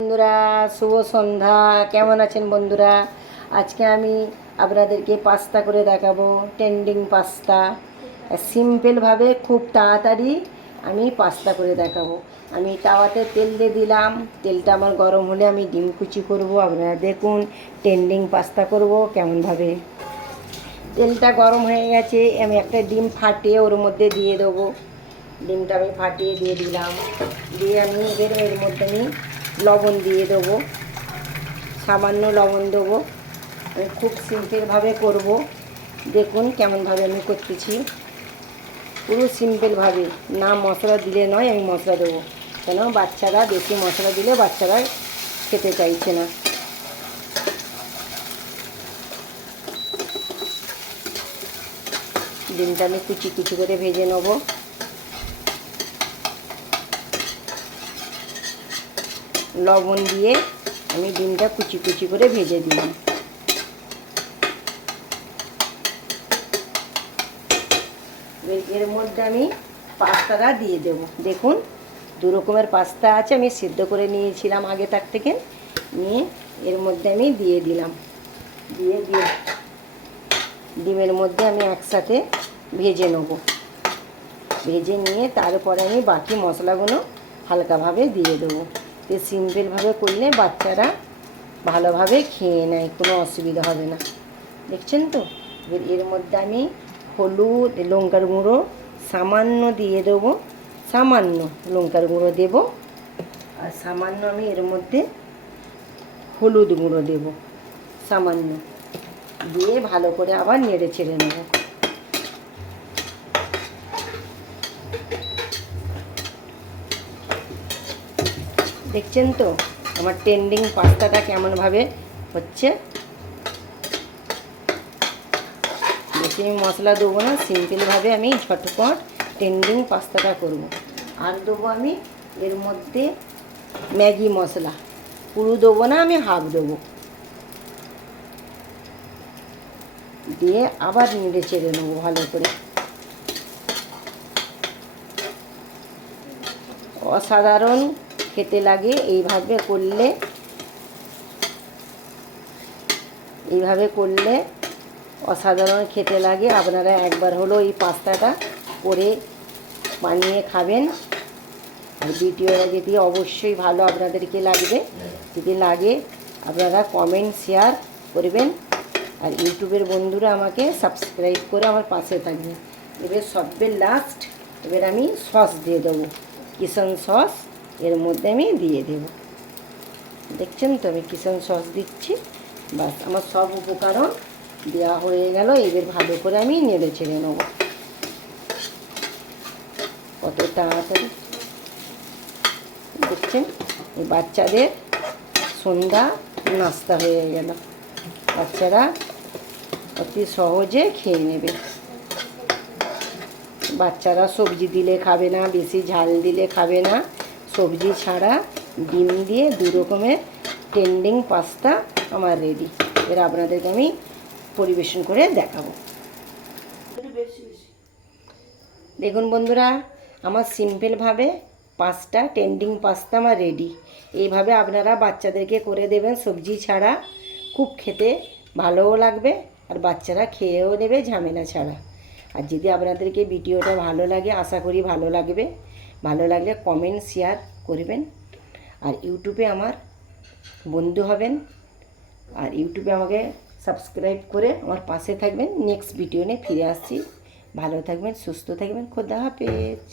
বন্ধুরা, শুভ সন্ধ্যা। কেমন আছেন বন্ধুরা? আজকে আমি আপনাদেরকে পাস্তা করে দেখাবো, ট্রেন্ডিং পাস্তা। সিম্পলভাবে খুব তাড়াতাড়ি আমি পাস্তা করে দেখাবো। আমি তাওয়াতে তেল দিয়ে দিলাম, তেলটা আমার গরম হলে আমি ডিম কুচি করব। আপনারা দেখুন ট্রেন্ডিং পাস্তা করব কেমনভাবে। তেলটা গরম হয়ে গেছে, আমি একটা ডিম ফাটিয়ে ওর মধ্যে দিয়ে দেবো। ডিমটা আমি ফাটিয়ে দিয়ে দিলাম, দিয়ে আমি এর মধ্যে আমি লবণ দিয়ে দেবো, সামান্য লবণ দেবো। আমি খুব সিম্পলভাবে করব, দেখুন কেমনভাবে আমি করতেছি। পুরো সিম্পলভাবে, না মশলা দিলে নয়, আমি মশলা দেবো কেন বাচ্চারা বেশি মশলা দিলে বাচ্চারা খেতে চাইছে না। ডিমটা আমি কুচি কুচি করে ভেজে নেব। লবণ দিয়ে আমি ডিমটা কুচি কুচি করে ভেজে দিলাম। এর মধ্যে আমি পাস্তাটা দিয়ে দেব। দেখুন দু রকমের পাস্তা আছে, আমি সিদ্ধ করে নিয়েছিলাম আগে তার থেকে, নিয়ে এর মধ্যে আমি দিয়ে দিলাম। দিয়ে ডিমের মধ্যে আমি একসাথে ভেজে নেব। ভেজে নিয়ে তারপরে আমি বাকি মশলাগুলো হালকাভাবে দিয়ে দেবো। তো সিম্পলভাবে করলে বাচ্চারা ভালোভাবে খেয়ে নেয়, কোনো অসুবিধা হবে না। দেখছেন তো? এর মধ্যে আমি হলুদ, লঙ্কার গুঁড়ো সামান্য দিয়ে দেবো, সামান্য লঙ্কার গুঁড়ো দেব, আর সামান্য আমি এর মধ্যে হলুদ গুঁড়ো দেব সামান্য, দিয়ে ভালো করে আবার নেড়ে ছেড়ে নেব। দেখছেন তো আমার ট্রেন্ডিং পাস্তাটা কেমনভাবে হচ্ছে। বেশি আমি মশলা দেবো না, সিম্পলভাবে আমি ঝটপট ট্রেন্ডিং পাস্তাটা করব। আর দেবো আমি এর মধ্যে ম্যাগি মশলা, পুরো দেবো না, আমি হাফ দেবো, দিয়ে আবার নেড়ে চেড়ে নেবো ভালো করে। অসাধারণ খেতে লাগে এইভাবে করলে। অসাধারণ খেতে লাগে। আপনারা একবার হলো এই পাস্তাটা করে বানিয়ে খাবেন। আর ভিডিওটা যদি অবশ্যই ভালো আপনাদেরকে লাগবে, যদি লাগে আপনারা কমেন্ট শেয়ার করবেন। আর ইউটিউবের বন্ধুরা আমাকে সাবস্ক্রাইব করে আমার পাশে থাকবেন। এবার সবের লাস্ট এবার আমি সস দিয়ে দেবো, কিচেন সস এর মধ্যে আমি দিয়ে দেব। দেখছেন তো আমি কিচেন সস দিচ্ছি। বাস আমার সব উপকরণ দেওয়া হয়ে গেল। এবার ভালো করে আমি নেড়ে ছেড়ে নেব। কত তাড়াতাড়ি দেখছেন, এই বাচ্চাদের সন্ধ্যা নাস্তা হয়ে গেল। বাচ্চারা অতি সহজে খেয়ে নেবে। বাচ্চারা সবজি দিলে খাবে না, বেশি ঝাল দিলে খাবে না। সবজি ছাড়া ডিম দিয়ে দু রকমের ট্রেন্ডিং পাস্তা আমার রেডি। এবার আপনাদেরকে আমি পরিবেশন করে দেখাবো। দেখুন বন্ধুরা, আমার সিম্পলভাবে পাস্তা, ট্রেন্ডিং পাস্তা আমার রেডি। এইভাবে আপনারা বাচ্চাদেরকে করে দেবেন সবজি ছাড়া, খুব খেতে ভালোও লাগবে, আর বাচ্চারা খেয়েও নেবে ঝামেলা ছাড়া। আর যদি আপনাদেরকে ভিডিওটা ভালো লাগে, আশা করি ভালো লাগবে, ভালো লাগলে কমেন্ট শেয়ার করবেন। আর ইউটিউবে আমার বন্ধু হবেন, আর ইউটিউবে আমাকে সাবস্ক্রাইব করে আমার পাশে থাকবেন। নেক্সট ভিডিও নিয়ে ফিরে আসছি। ভালো থাকবেন, সুস্থ থাকবেন। খোদা হাফেজ।